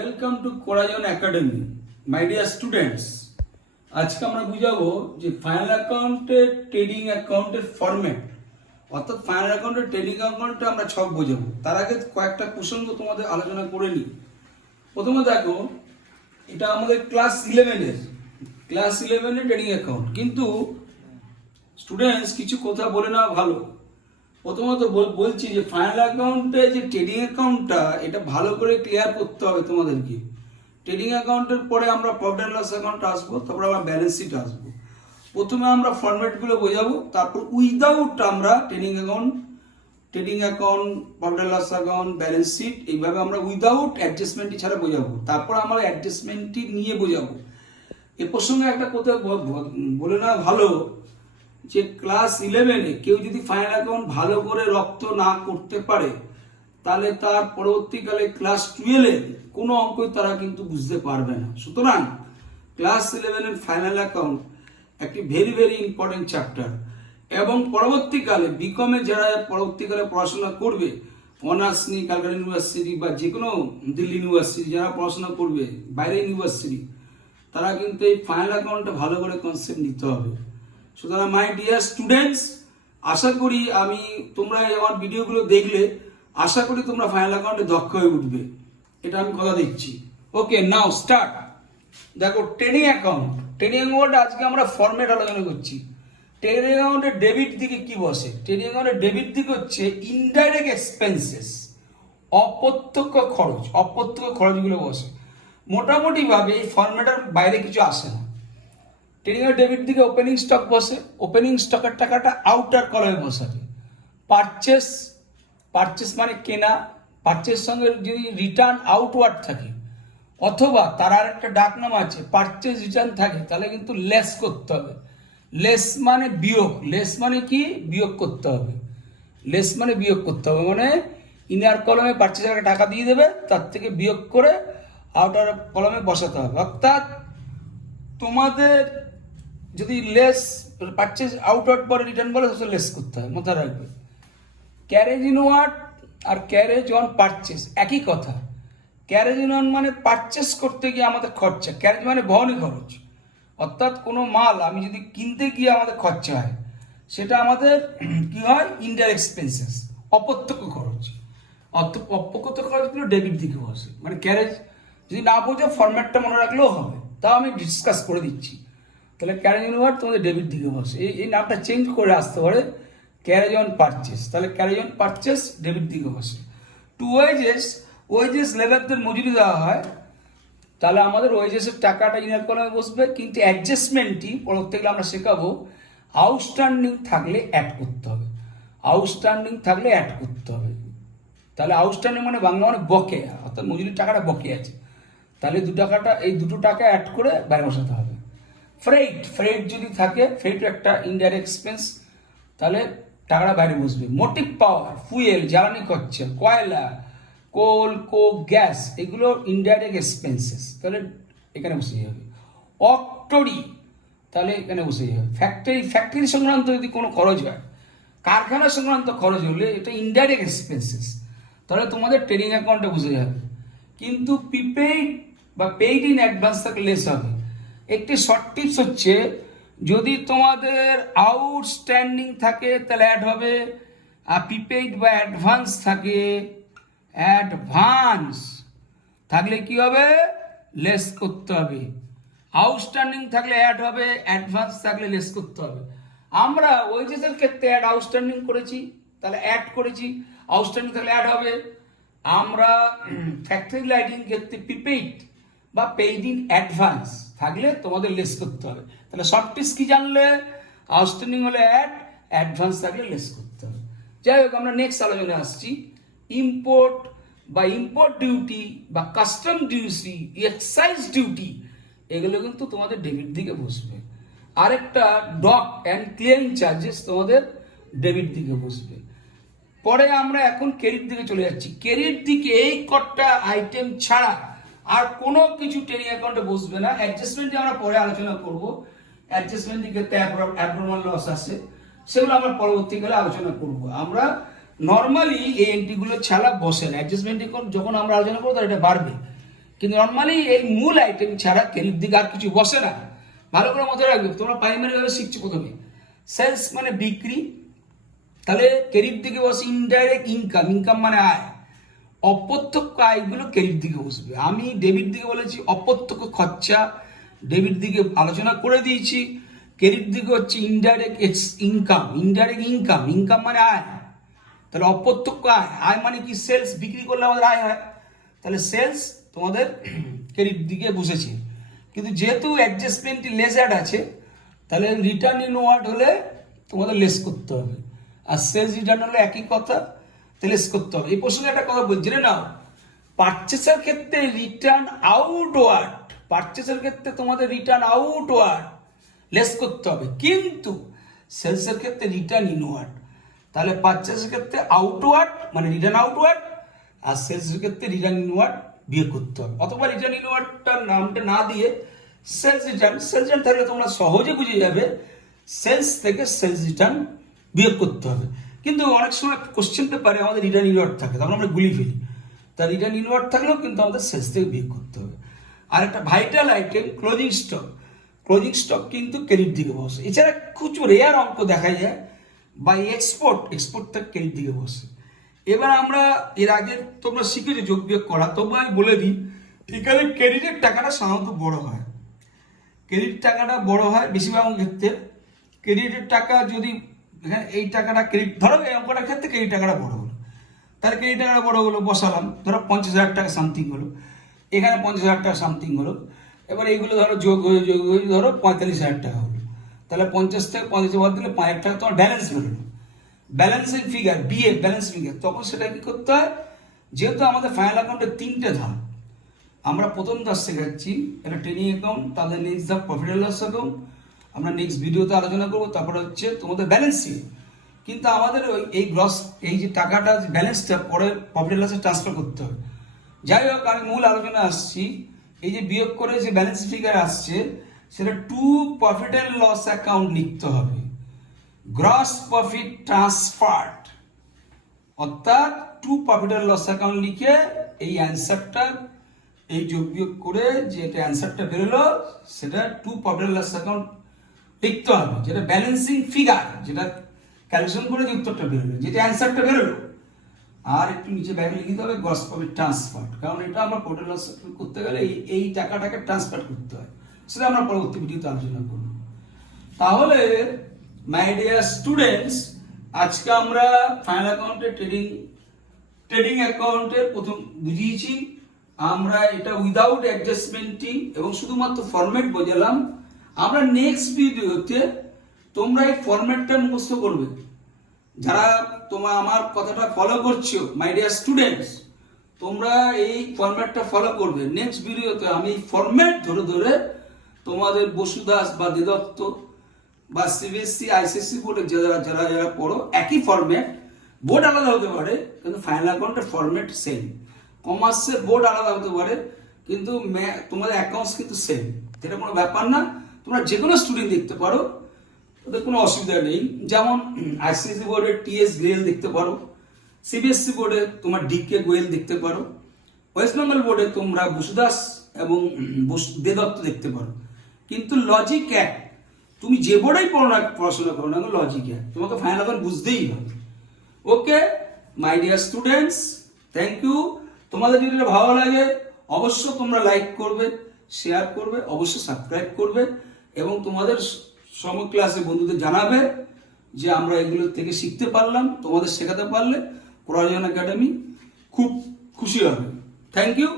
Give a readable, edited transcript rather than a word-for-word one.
Welcome to Corazon academy my dear students. আজকে আমরা বুঝাবো যে ফাইনাল অ্যাকাউন্টের ট্রেডিং অ্যাকাউন্টের ফরম্যাট, অর্থাৎ ফাইনাল অ্যাকাউন্টের ট্রেডিং অ্যাকাউন্টে আমরা ছক বোঝাবো। তার আগে কয়েকটা প্রসঙ্গ তোমাদের আলোচনা করে নিই। প্রথমে দেখো, এটা আমাদের ক্লাস ইলেভেনের ট্রেডিং অ্যাকাউন্ট, কিন্তু স্টুডেন্টস কিছু কথা বলে নেওয়া ভালো। প্রথমত বলছি যে ফাইনাল অ্যাকাউন্টে যে ট্রেডিং অ্যাকাউন্টটা, এটা ভালো করে ক্লিয়ার করতে হবে তোমাদেরকে। ট্রেডিং অ্যাকাউন্টের পরে আমরা প্রফিট অ্যান্ড লস অ্যাকাউন্ট আসবো, তারপর আমরা ব্যালেন্স শিট আসবো। প্রথমে আমরা ফরম্যাটগুলো বোঝাবো, তারপর উইদাউট আমরা trading account, profit and loss account, balance sheet, এইভাবে আমরা উইদাউট অ্যাডজাস্টমেন্টটি ছাড়া বোঝাবো। তারপর আমরা অ্যাডজাস্টমেন্টটি নিয়ে বোঝাবো। এ প্রসঙ্গে একটা কথা বলে নেওয়া ভালো যে ক্লাস 11-এ কেউ যদি ফাইনাল অ্যাকাউন্ট ভালো করে রপ্ত না করতে পারে, তাহলে তার পরবর্তীকালে ক্লাস 12-এ কোনো অঙ্কই তারা কিন্তু বুঝতে পারবে না। সুতরাং ক্লাস 11-এর ফাইনাল অ্যাকাউন্ট একটি ভেরি ভেরি ইম্পর্টেন্ট চ্যাপ্টার, এবং পরবর্তীকালে বিকমে যারা পরবর্তীকালে পড়াশোনা করবে, অনার্স নিয়ে ক্যালকাটা ইউনিভার্সিটি বা যে কোনো দিল্লি ইউনিভার্সিটি যারা পড়াশোনা করবে, বাইরে ইউনিভার্সিটি, তারা কিন্তু এই ফাইনাল অ্যাকাউন্টটা ভালো করে কনসেপ্ট নিতে হবে। সুতরাং মাই ডিয়ার স্টুডেন্টস, আশা করি তোমরা আমার ভিডিওগুলো দেখলে আশা করি তোমরা ফাইনাল অ্যাকাউন্টে দক্ষ হয়ে উঠবে, এটা আমি কথা দিচ্ছি। ওকে, নাও স্টার্ট। দেখো, ট্রেডিং অ্যাকাউন্ট আজকে আমরা ফরম্যাট আলোচনা করছি। ট্রেডিং অ্যাকাউন্টের ডেবিট দিকে কি বসে? ট্রেডিং অ্যাকাউন্টের ডেবিট দিকে হচ্ছে ইনডাইরেক্ট এক্সপেন্সেস, অপ্রত্যক্ষ খরচগুলো বসে। মোটামুটি ভাবে এই ফরম্যাটের বাইরে কিছু আসে না। ট্রেডিং এর ডেবিট দিকে ওপেনিং স্টক বসে, ওপেনিং স্টকের টাকাটা আউটার কলামে বসাবে। পারচেস মানে কেনা, পারচেস সঙ্গে যদি রিটার্ন আউটওয়ার্ড থাকে, অথবা তার আর একটা ডাক নাম আছে পারচেস রিটার্ন থাকে, তাহলে কিন্তু লেস করতে হবে। লেস মানে বিয়োগ, লেস মানে কি? বিয়োগ করতে হবে। মানে ইনার কলমে পারচেসের টাকা দিয়ে দেবে, তার থেকে বিয়োগ করে আউটার কলমে বসাতে হবে। অর্থাৎ তোমাদের যদি লেস পারচেস আউটওয়ার্ড পরে রিটার্ন বলে, লেস করতে হবে, মাথায় রাখবে। ক্যারেজ ইনওয়ার্ড আর ক্যারেজ অন পারচেস একই কথা। ক্যারেজ ইনওয়ার্ড মানে পারচেস করতে গিয়ে আমাদের খরচা, ক্যারেজ মানে বহনি খরচ। অর্থাৎ কোনো মাল আমি যদি কিনতে গিয়ে আমাদের খরচা হয়, সেটা আমাদের কি হয়? ইনডাইরেক্ট এক্সপেন্সেস, অপ্রত্যক্ষ খরচ। অপ্রত্যক্ষ খরচগুলো ডেবিট দিকে বসে। মানে ক্যারেজ যদি না বোঝো, ফরম্যাটটা মনে রাখলেও হবে, তাও আমি ডিসকাস করে দিচ্ছি। তাহলে ক্যারেজ ইনওয়ার্ড তোমাদের ডেবিট দিকে বসে। এই নামটা চেঞ্জ করে আসতে পারে, ক্যারেজ অন পারচেস। তাহলে ক্যারেজ অন পারচেস ডেবিট দিকে বসে। টু ওয়েজেস লেবারদের মজুরি দেওয়া হয়, তাহলে আমাদের ওয়েজেসের টাকাটা ইনার কলামে বসবে। কিন্তু অ্যাডজাস্টমেন্টটি পরবর্তীকালে আমরা শেখাবো, আউটস্ট্যান্ডিং থাকলে অ্যাড করতে হবে। তাহলে আউটস্ট্যান্ডিং মানে বাংলা মানে বকেয়া, অর্থাৎ মজুরির টাকাটা বকেয়া আছে, তাহলে এই দুটো টাকা অ্যাড করে বাইরে বসাতে হবে। ফ্রেট যদি থাকে, ফ্রেট একটা ইনডাইরেক্ট এক্সপেন্স, তাহলে টাকাটা বাইরে বসবে। মোটিভ পাওয়ার, ফুয়েল, জ্বালানি খরচা, কয়লা, কোল, কোক, গ্যাস, এগুলো ইনডাইরেক্ট এক্সপেন্সেস, তাহলে এখানে বসে যাবে। অক্টরি, তাহলে এখানে বসে যাবে। ফ্যাক্টরি সংক্রান্ত যদি কোনো খরচ হয়, কারখানা সংক্রান্ত খরচ হলে এটা ইনডাইরেক্ট এক্সপেন্সেস, তাহলে তোমাদের ট্রেডিং অ্যাকাউন্টে বসে যাবে। কিন্তু প্রিপেইড বা পেইড ইন অ্যাডভান্স থাকলে লেস হবে। একটি শর্ট টিপস হচ্ছে, যদি তোমাদের আউটস্ট্যান্ডিং থাকে তাহলে অ্যাড হবে, আর প্রিপেইড বা অ্যাডভান্স থাকলে কি হবে? লেস করতে হবে। আউটস্ট্যান্ডিং থাকলে অ্যাড হবে, অ্যাডভান্স থাকলে লেস করতে হবে। আমরা ওয়েজেসের ক্ষেত্রে অ্যাড আউটস্ট্যান্ডিং করেছি, তাহলে অ্যাড করেছি, আউটস্ট্যান্ডিং থাকলে অ্যাড হবে। আমরা ফ্যাক্টরি লাইটিং ক্ষেত্রে প্রিপেইড বা পেইড ইন অ্যাডভান্স থাকলে তোমাদের লেস করতে হবে। তাহলে শর্ট টিপস কি জানলে? আউটস্ট্যান্ডিং হলে অ্যাড, অ্যাডভান্স থাকলে লেস করতে হবে। যাই হোক, আমরা নেক্সট আলোচনায় আসছি। ইম্পোর্ট ডিউটি বা কাস্টম ডিউটি, এক্সাইজ ডিউটি, এগুলো কিন্তু তোমাদের ডেবিট দিকে বসবে। আরেকটা ডক অ্যান্ড ক্লিয়ারিং চার্জেস তোমাদের ডেবিট দিকে বসবে। পরে আমরা এখন ক্রেডিট দিকে চলে যাচ্ছি। ক্রেডিট দিকে এই কটা আইটেম ছাড়া আর কোনো কিছু ট্রেডিং অ্যাকাউন্টে বসবে না। অ্যাডজাস্টমেন্ট আমরা পরে আলোচনা করব। অ্যাডজাস্টমেন্ট দিকে অ্যাবনর্মাল লস আছে, সেগুলো আমরা পরবর্তীকালে আলোচনা করব। আমরা নর্মালি এই এন্ট্রিগুলো ছাড়া বসে না। অ্যাডজাস্টমেন্ট যখন আমরা আলোচনা করবো, তাহলে এটা বাড়বে। কিন্তু নর্মালি এই মূল আইটেম ছাড়া ক্রেডিট দিকে আর কিছু বসে না। ভালো করে মনে রাখবে, তোমরা প্রাইমারি ভাবে শিখছো প্রথমে সেলস মানে বিক্রি, তাহলে ক্রেডিট দিকে বসে ইনডাইরেক্ট ইনকাম, ইনকাম মানে আয়, অপ্রত্যক্ষ আয়গুলো ক্রেডিট দিকে বসবে। আমি ডেবিট দিকে বলেছি অপ্রত্যক্ষ খরচা, ডেবিট দিকে আলোচনা করে দিয়েছি। ক্রেডিট দিকে হচ্ছে indirect income, indirect income, income মানে আয়, তাহলে অপ্রত্যক্ষ আয়, আয় মানে কি সেলস, বিক্রি করলে আমাদের আয় হয়, তাহলে সেলস তোমাদের ক্রেডিট দিকে বসেছে। কিন্তু যেহেতু অ্যাডজাস্টমেন্ট লেস অ্যাড আছে, তাহলে রিটার্ন ইনওয়ার্ড হলে তোমাদের লেস করতে হবে, আর সেলস রিটার্ন হলে একই কথা, লেস করতে হবে। এই প্রসঙ্গে একটা কথা বলছি, জেনে নাও, পারচেসের ক্ষেত্রে রিটার্ন আউটওয়ার্ড, পারচেসের ক্ষেত্রে তোমাদের রিটার্ন আউটওয়ার্ড লেস করতে হবে, কিন্তু সেলসের ক্ষেত্রে রিটার্ন ইনওয়ার্ড। তাহলে পারচেসের ক্ষেত্রে আউটওয়ার্ড মানে রিটার্ন আউটওয়ার্ড, আর সেলসের ক্ষেত্রে রিটার্ন ইনওয়ার্ড বিয়োগ করতে হবে। অথবা রিটার্ন ইনওয়ার্ডটার নামটা না দিয়ে সেলস রিটার্ন, সেলস রিটার্ন থাকলে তোমরা সহজে বুঝে যাবে সেলস থেকে সেলস রিটার্ন বিয়োগ করতে হবে। কিন্তু অনেক সময় কোশ্চেন পেপারে আমাদের রিটার্ন ইনওয়ার্ড থাকে, তখন আমরা গুলি ফেলি, তা রিটার্ন ইনওয়ার্ড থাকলেও কিন্তু আমাদের সেলস থেকে বিয়োগ করতে হবে। আর একটা vital item closing stock, closing stock কিন্তু ক্রেডিট দিকে বসে। এছাড়া কিছু রেয়ার অঙ্ক দেখা যায় বা এক্সপোর্ট, এক্সপোর্ট থেকে ক্রেডিট দিকে বসে। এবার আমরা এর আগে তোমরা শিখেছো যোগ বিয়োগ করা, তবু আমি বলে দিই, এখানে ক্রেডিটের টাকাটা সাধারণত বড় হয়, ক্রেডিট টাকাটা বড় হয় বেশিরভাগ ক্ষেত্রে। ক্রেডিটের টাকা যদি এখানে এই টাকাটা ক্রেডিট, ধরো এই অঙ্কটার ক্ষেত্রে ক্রেডিট টাকাটা বড় হলো, তাহলে ক্রেডিট টাকাটা বড় হলো, বসালাম, ধরো 50,000 টাকা সামথিং হলো, এখানে 50,000 টাকা সামথিং হলো। এবার এইগুলো ধরো যোগ হয়ে ধরো 45,000 টাকা হলো, তাহলে 50 থেকে 50 বাদ দিলে 5,000 টাকা তোমার ব্যালেন্স বেরোলো, ব্যালেন্সের ফিগার, বিএ ব্যালেন্স ফিগার। তখন সেটা কি করতে হয়, যেহেতু আমাদের ফাইনাল অ্যাকাউন্টের 3টে ধাপ, আমরা প্রথম ধাপ শেখাচ্ছি এটা ট্রেডিং অ্যাকাউন্ট, তাহলে নেক্সট ধাপ প্রফিট অ্যান্ড লস অ্যাকাউন্ট, আমরা নেক্সট ভিডিওতে আলোচনা করবো। তারপরে হচ্ছে তোমাদের ব্যালেন্স শিট, কিন্তু আমাদের ওই এই গ্রস এই যে টাকাটা ব্যালেন্সটা পরে প্রফিট অ্যান্ড লসে ট্রান্সফার করতে হবে। যাই হোক, আমি মূল আলোচনা আসছি, এই যে বিয়োগ করে যে ব্যালেন্স ফিগার আসছে সেটা to profit and loss account লিখতে হবে, গ্রস প্রফিট ট্রান্সফার্ড, অর্থাৎ to profit and loss account লিখে এই অ্যান্সারটা এই যোগ বিয়োগ করে যে এটা অ্যান্সারটা বেরোলো সেটা to profit and loss account লিখতে হবে, যেটা ব্যালেন্সিং ফিগার, যেটা ক্যালকুলেশন করে যে উত্তরটা বেরোলো, যেটা অ্যান্সারটা বেরোলো। আর একটু নিচে ব্যাগ লিখতে হবে গ্রস প্রফিট ট্রান্সফার, কারণ এটা আমরা প্রফিট লস করতে গেলে এই টাকাটাকে ট্রান্সফার করতে হয়, সেটা আমরা পরবর্তী ভিডিওতে আলোচনা করব। তাহলে মাই ডিয়ার স্টুডেন্টস, আজকে আমরা ফাইনাল অ্যাকাউন্টে ট্রেডিং অ্যাকাউন্টের প্রথম বুঝিয়েছি আমরা, এটা উইদাউট অ্যাডজাস্টমেন্টিং এবং শুধুমাত্র ফরম্যাট বোঝালাম। আমরা নেক্সট ভিডিওতে তোমরা এই ফরম্যাটটা মুখস্থ করবে, যারা তোমরা আমার কথাটা ফলো করছো মাই ডিয়ার স্টুডেন্টস, তোমরা এই ফরম্যাটটা ফলো করবে। নেক্সট ভিডিওতে আমি এই ফরম্যাট ধরে ধরে তোমাদের বসুদাস বা দেদত্ত বা সিবিএসসি আইসিএসসি বোর্ডে যারা যারা যারা পড়ো, একই ফরম্যাট, বোর্ড আলাদা হতে পারে কিন্তু ফাইনাল অ্যাকাউন্টের ফরম্যাট সেম। কমার্সের বোর্ড আলাদা হতে পারে কিন্তু তোমাদের অ্যাকাউন্টস কিন্তু সেম, এটা কোনো ব্যাপার না। তোমরা যে কোনো স্টুডেন্ট দেখতে পারো, ওদের কোনো অসুবিধা নেই। যেমন আইসিএসসি বোর্ডে টিএস গ্রেল দেখতে পারো, সিবিএসসি বোর্ডে তোমার ডিকে গোয়েল দেখতে পারো, ওয়েস্ট বেঙ্গল বোর্ডে তোমরা বসুদাস এবং দেদত্ত দেখতে পারো, কিন্তু লজিক এক, তুমি যে বোর্ডেই পড়াশোনা করো না, লজিক এক, তোমাকে ফাইনাল অ্যাকাউন্ট বুঝতেই হবে। Okay my dear students, thank you. তোমাদের যদি এটা ভালো লাগে অবশ্যই তোমরা লাইক করবে, শেয়ার করবে, অবশ্যই সাবস্ক্রাইব করবে এবং তোমাদের সম ক্লাসে বন্ধুদের জানাবে যে আমরা এগুলো থেকে শিখতে পারলাম, তোমাদের শেখাতে পারলে পড়াশোনা একাডেমি খুব খুশি হবে। Thank you.